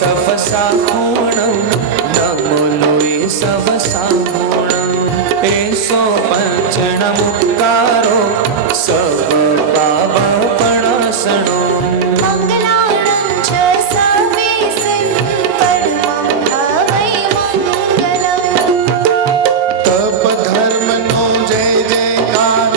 सवसा गुणं नमोलोय सवसा गुणं एसो पंचणमुक्कारो सर्वपावपणासनो मङ्गलानं च सर्वेषां परमं भवै मङ्गलम् तप धर्म नो जय जयकार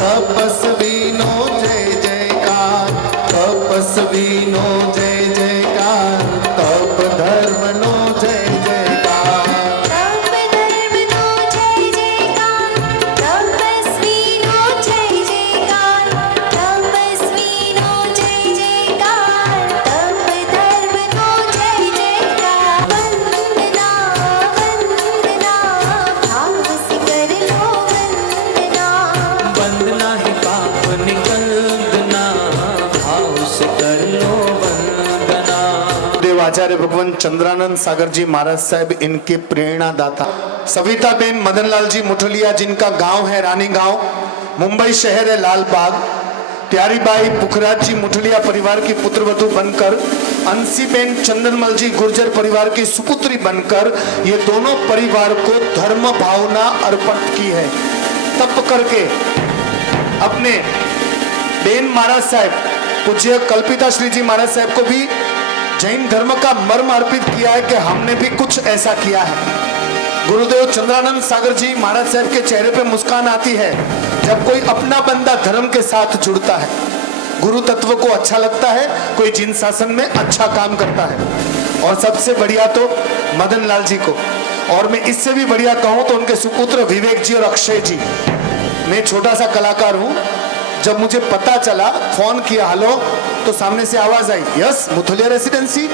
तपस्वी नो जय जयकार तपस्वी नो जय जयकार तप धर्म नो जय जयकार तप धर्मनो जय जयकार तपस्वीनो जय जयकार तपस्वीनो जय जयकार तप धर्मनो जय जयकार वंदना वंदना भाव से कर लो वंदना वंदना ही पाप निकलना भाव से कर लो वंदना। देव आचार्य भगवान चंद्रानंद सागर जी महाराज साहब इनके प्रेरणादाता। सविता बेन मदनलाल जी मुठलिया जिनका गांव है रानी गांव, मुंबई शहर है लालबाग। प्यारीबाई पुखराज जी मुठलिया परिवार की पुत्रवधु बनकर, अंशीबेन चंदनमल जी गुर्जर परिवार की सुपुत्री बनकर ये दोनों परिवार को धर्म भावना अर्पण की है। तप करके अपने बेन महाराज साहब पूज्य कल्पिता श्री जी महाराज साहब को भी जैन धर्म का मर्म अर्पित किया है कि हमने भी कुछ ऐसा किया है। गुरुदेव चंद्रानंद सागर जी महाराज साहब के चेहरे पे मुस्कान आती है जब कोई अपना बंदा धर्म के साथ जुड़ता है, गुरु तत्व को अच्छा लगता है, कोई जिन शासन में अच्छा काम करता है। और सबसे बढ़िया तो मदन लाल जी को, और मैं इससे भी बढ़िया कहूं तो उनके सुपुत्र विवेक जी और अक्षय जी। मैं छोटा सा कलाकार हूं, जब मुझे पता चला फोन किया हेलो तो सामने से आवाज आई यस मुठलिया रेसिडेंसी।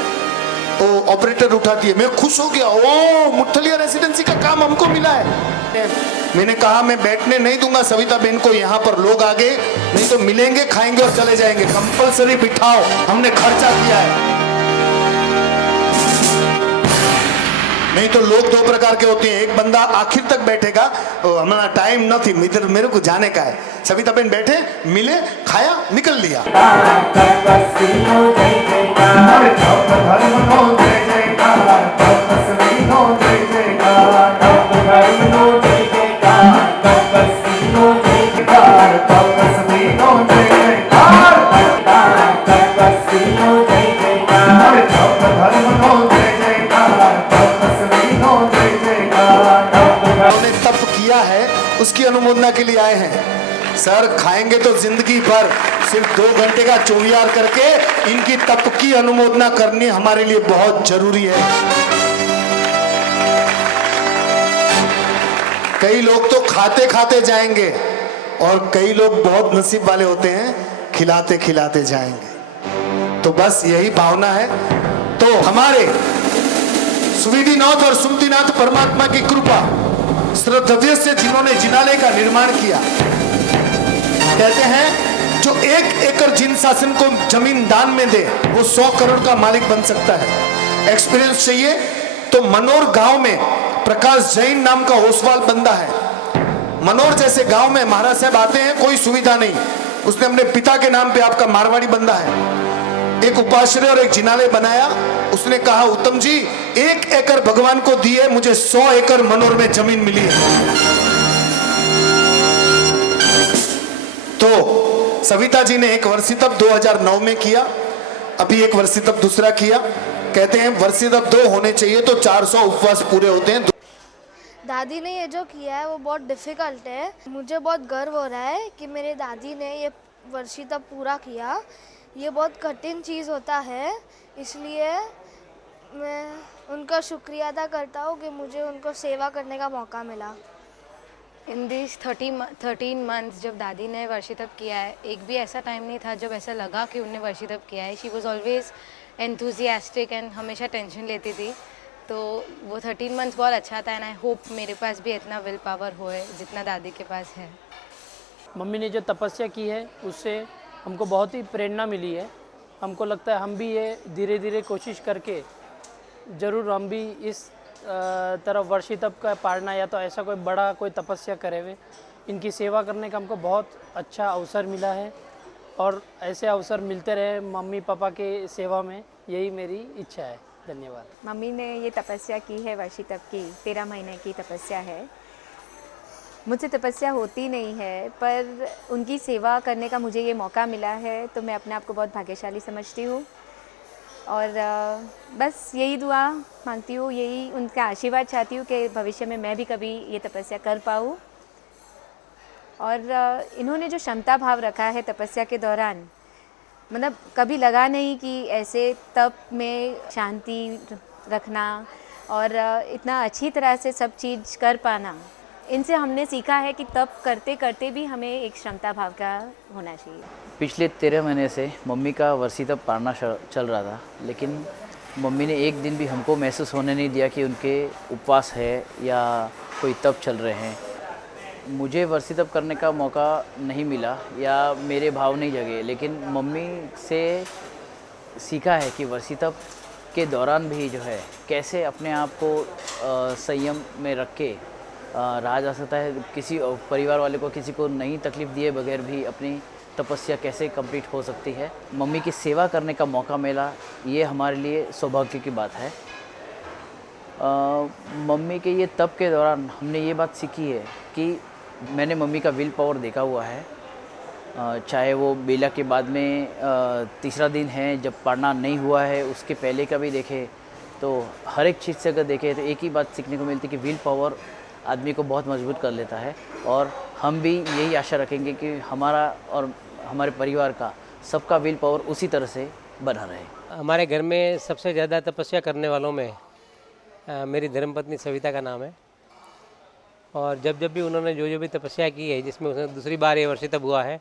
तो ऑपरेटर उठाती है, मैं खुश हो गया, ओ मुठलिया रेसिडेंसी का काम हमको मिला है। मैंने कहा मैं बैठने नहीं दूंगा सविता बेन को, यहाँ पर लोग आगे नहीं तो मिलेंगे खाएंगे और चले जाएंगे, कंपलसरी बिठाओ, हमने खर्चा किया है। नहीं तो लोग दो प्रकार के होते हैं, एक बंदा आखिर तक बैठेगा, हमारा टाइम नहीं मेरे को जाने का है। सविता बेन बैठे मिले खाया निकल लिया। उन्होंने तप किया है उसकी अनुमोदना के लिए आए हैं। सर खाएंगे तो जिंदगी भर, सिर्फ 2 घंटे का चोवियार करके इनकी तप की अनुमोदना करनी हमारे लिए बहुत जरूरी है। कई लोग तो खाते खाते जाएंगे और कई लोग बहुत नसीब वाले होते हैं खिलाते खिलाते जाएंगे। तो बस यही भावना है। तो हमारे सुविधिनाथ और सुमतिनाथ परमात्मा की कृपा श्रद्धेय से जिन्होंने जिनालय का निर्माण किया, कहते हैं जो 1 एकड़ जिन शासन को जमीन दान में दे वो 100 करोड़ का मालिक बन सकता है। एक्सपीरियंस चाहिए तो मनोर गांव में प्रकाश जैन नाम का ओसवाल बंदा है। मनोर जैसे गांव में महाराज साहब आते हैं, कोई सुविधा नहीं, उसने अपने पिता के नाम पे, आपका मारवाड़ी बंदा है, एक उपाश्रय और एक जिनालय बनाया। उसने कहा उत्तम जी 1 एकड़ भगवान को दिए, मुझे 100 एकड़ मनोर में जमीन मिली है। तो सविता जी ने 1 वर्षी तप 2009 में किया, अभी 1 वर्षी तप दूसरा किया। कहते हैं वर्षी तप 2 होने चाहिए तो 400 उपवास पूरे होते हैं। दादी ने ये जो किया है वो बहुत डिफ़िकल्ट है। मुझे बहुत गर्व हो रहा है कि मेरे दादी ने ये वर्षी तप पूरा किया। ये बहुत कठिन चीज़ होता है, इसलिए मैं उनका शुक्रिया अदा करता हूँ कि मुझे उनको सेवा करने का मौका मिला। इन दिस 13 मंथ्स जब दादी ने वर्षी तप किया है, एक भी ऐसा टाइम नहीं था जब ऐसा लगा कि उन्होंने वर्षी तप किया है। She was always enthusiastic and हमेशा टेंशन लेती थी। तो वो 13 मंथ्स बहुत अच्छा था एंड आई होप मेरे पास भी इतना विल पावर हो जितना दादी के पास है। मम्मी ने जो तपस्या की है उससे हमको बहुत ही प्रेरणा मिली है। हमको लगता है हम भी ये धीरे धीरे कोशिश करके ज़रूर हम भी इस तरफ वर्षी तप का पालना या तो ऐसा कोई बड़ा कोई तपस्या करे हुए इनकी सेवा करने का हमको बहुत अच्छा अवसर मिला है और ऐसे अवसर मिलते रहे मम्मी पापा के सेवा में, यही मेरी इच्छा है। धन्यवाद। मम्मी ने ये तपस्या की है वर्षी तप की, 13 महीने की तपस्या है। मुझसे तपस्या होती नहीं है, पर उनकी सेवा करने का मुझे ये मौका मिला है, तो मैं अपने आप को बहुत भाग्यशाली समझती हूँ। और बस यही दुआ मांगती हूँ, यही उनका आशीर्वाद चाहती हूँ कि भविष्य में मैं भी कभी ये तपस्या कर पाऊँ। और इन्होंने जो क्षमता भाव रखा है तपस्या के दौरान, मतलब कभी लगा नहीं कि ऐसे तप में शांति रखना और इतना अच्छी तरह से सब चीज़ कर पाना, इनसे हमने सीखा है कि तप करते करते भी हमें एक क्षमता भाव का होना चाहिए। पिछले 13 महीने से मम्मी का वर्षी तप पालना चल रहा था, लेकिन मम्मी ने एक दिन भी हमको महसूस होने नहीं दिया कि उनके उपवास है या कोई तप चल रहे हैं। मुझे वर्षी तप करने का मौका नहीं मिला या मेरे भाव नहीं जगे, लेकिन मम्मी से सीखा है कि वर्षी तप के दौरान भी जो है कैसे अपने आप को संयम में रख के रहा जा सकता है। किसी परिवार वाले को, किसी को नहीं तकलीफ़ दिए बगैर भी अपनी तपस्या कैसे कंप्लीट हो सकती है। मम्मी की सेवा करने का मौका मिला, ये हमारे लिए सौभाग्य की बात है। मम्मी के ये तप के दौरान हमने ये बात सीखी है कि मैंने मम्मी का विल पावर देखा हुआ है, चाहे वो बेला के बाद में तीसरा दिन है जब पढ़ना नहीं हुआ है, उसके पहले का भी देखे तो हर एक चीज़ से अगर देखें तो एक ही बात सीखने को मिलती है कि विल पावर आदमी को बहुत मजबूत कर लेता है। और हम भी यही आशा रखेंगे कि हमारा और हमारे परिवार का सबका विल पावर उसी तरह से बना रहे। हमारे घर में सबसे ज़्यादा तपस्या करने वालों में मेरी धर्मपत्नी सविता का नाम है। और जब भी उन्होंने जो भी तपस्या की है, जिसमें उसने दूसरी बार ये वर्षी तप हुआ है,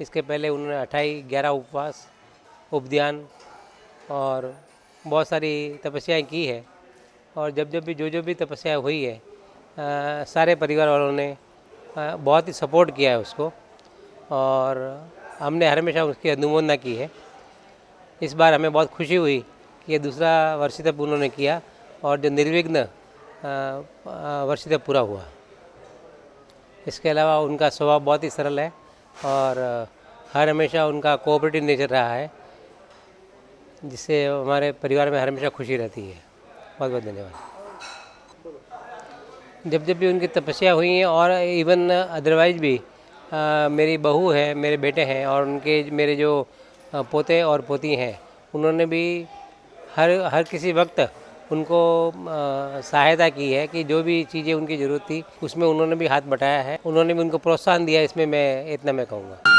इसके पहले उन्होंने 28-11 उपवास, उपध्यान और बहुत सारी तपस्याएं की है। और जब भी जो भी तपस्या हुई है, सारे परिवार वालों ने बहुत ही सपोर्ट किया है उसको, और हमने हमेशा उसकी अनुमोदना की है। इस बार हमें बहुत खुशी हुई कि ये दूसरा वर्षी तप उन्होंने किया और जो निर्विघ्न वर्षी तप पूरा हुआ। इसके अलावा उनका स्वभाव बहुत ही सरल है और हर हमेशा उनका कोऑपरेटिव नेचर रहा है, जिससे हमारे परिवार में हमेशा खुशी रहती है। बहुत बहुत धन्यवाद। जब भी उनकी तपस्या हुई है और इवन अदरवाइज भी मेरी बहू है, मेरे बेटे हैं और उनके मेरे जो पोते और पोती हैं, उन्होंने भी हर किसी वक्त उनको सहायता की है कि जो भी चीज़ें उनकी ज़रूरत थी उसमें उन्होंने भी हाथ बटाया है। उन्होंने भी उनको प्रोत्साहन दिया, इसमें मैं इतना मैं कहूँगा।